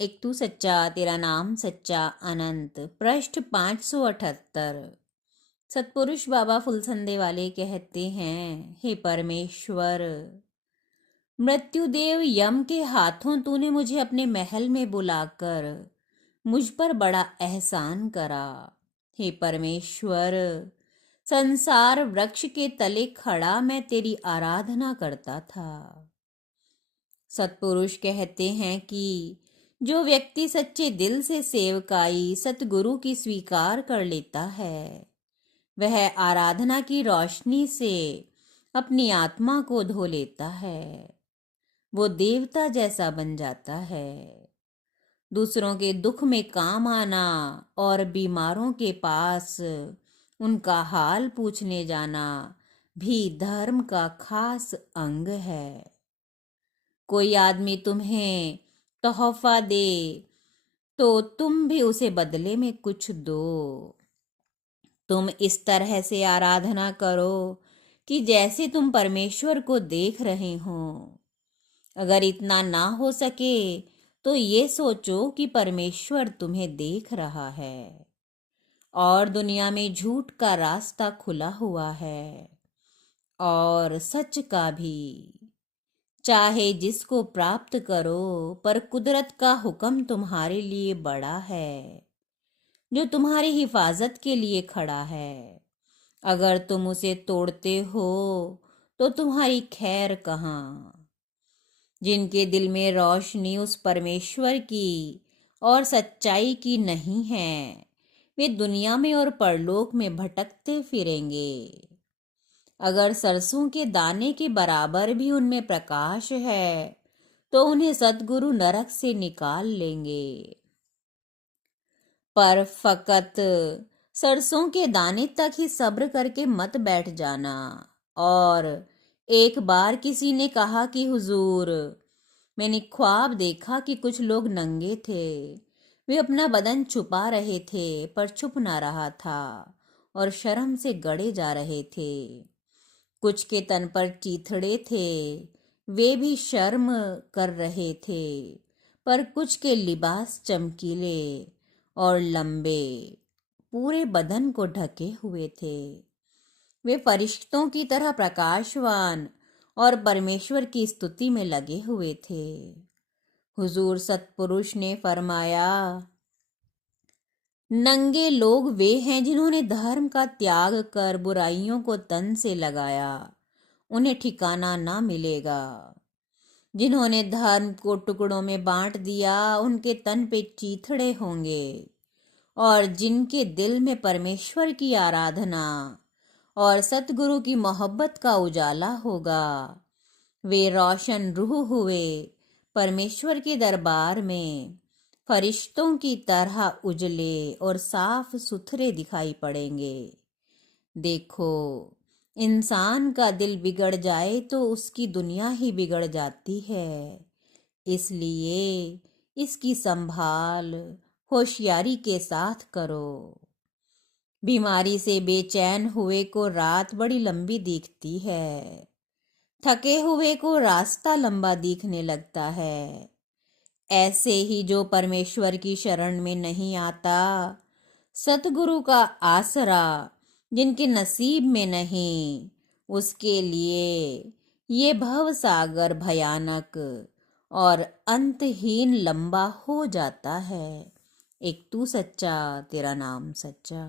एक तू सच्चा तेरा नाम सच्चा अनंत। पृष्ठ 578। सतपुरुष बाबा फुलसंदे वाले कहते हैं, हे परमेश्वर, मृत्युदेव यम के हाथों तूने मुझे अपने महल में बुलाकर मुझ पर बड़ा एहसान करा। हे परमेश्वर, संसार वृक्ष के तले खड़ा मैं तेरी आराधना करता था। सतपुरुष कहते हैं कि जो व्यक्ति सच्चे दिल से सेवकाई सतगुरु की स्वीकार कर लेता है, वह आराधना की रोशनी से अपनी आत्मा को धो लेता है। वो देवता जैसा बन जाता है। दूसरों के दुख में काम आना और बीमारों के पास उनका हाल पूछने जाना भी धर्म का खास अंग है। कोई आदमी तुम्हें तोहफा दे तो तुम भी उसे बदले में कुछ दो। तुम इस तरह से आराधना करो कि जैसे तुम परमेश्वर को देख रहे हो। अगर इतना ना हो सके तो ये सोचो कि परमेश्वर तुम्हें देख रहा है और दुनिया में झूठ का रास्ता खुला हुआ है और सच का भी। चाहे जिसको प्राप्त करो, पर कुदरत का हुक्म तुम्हारे लिए बड़ा है, जो तुम्हारी हिफाजत के लिए खड़ा है। अगर तुम उसे तोड़ते हो तो तुम्हारी खैर कहाँ। जिनके दिल में रोशनी उस परमेश्वर की और सच्चाई की नहीं है, वे दुनिया में और परलोक में भटकते फिरेंगे। अगर सरसों के दाने के बराबर भी उनमें प्रकाश है तो उन्हें सतगुरु नरक से निकाल लेंगे। पर फकत सरसों के दाने तक ही सब्र करके मत बैठ जाना। और एक बार किसी ने कहा कि हुजूर, मैंने ख्वाब देखा कि कुछ लोग नंगे थे। वे अपना बदन छुपा रहे थे पर छुप ना रहा था और शर्म से गड़े जा रहे थे। कुछ के तन पर चीथड़े थे, वे भी शर्म कर रहे थे, पर कुछ के लिबास चमकीले और लंबे पूरे बदन को ढके हुए थे। वे फरिश्तों की तरह प्रकाशवान और परमेश्वर की स्तुति में लगे हुए थे। हुजूर सतपुरुष ने फरमाया, नंगे लोग वे हैं जिन्होंने धर्म का त्याग कर बुराइयों को तन से लगाया, उन्हें ठिकाना ना मिलेगा। जिन्होंने धर्म को टुकड़ों में बांट दिया, उनके तन पे चीथड़े होंगे। और जिनके दिल में परमेश्वर की आराधना और सतगुरु की मोहब्बत का उजाला होगा, वे रोशन रूह हुए परमेश्वर के दरबार में फरिश्तों की तरह उजले और साफ सुथरे दिखाई पड़ेंगे। देखो, इंसान का दिल बिगड़ जाए तो उसकी दुनिया ही बिगड़ जाती है। इसलिए इसकी संभाल होशियारी के साथ करो। बीमारी से बेचैन हुए को रात बड़ी लंबी दिखती है, थके हुए को रास्ता लंबा दिखने लगता है। ऐसे ही जो परमेश्वर की शरण में नहीं आता, सतगुरु का आसरा जिनके नसीब में नहीं, उसके लिए ये भव सागर भयानक और अंतहीन लंबा हो जाता है। एक तू सच्चा तेरा नाम सच्चा।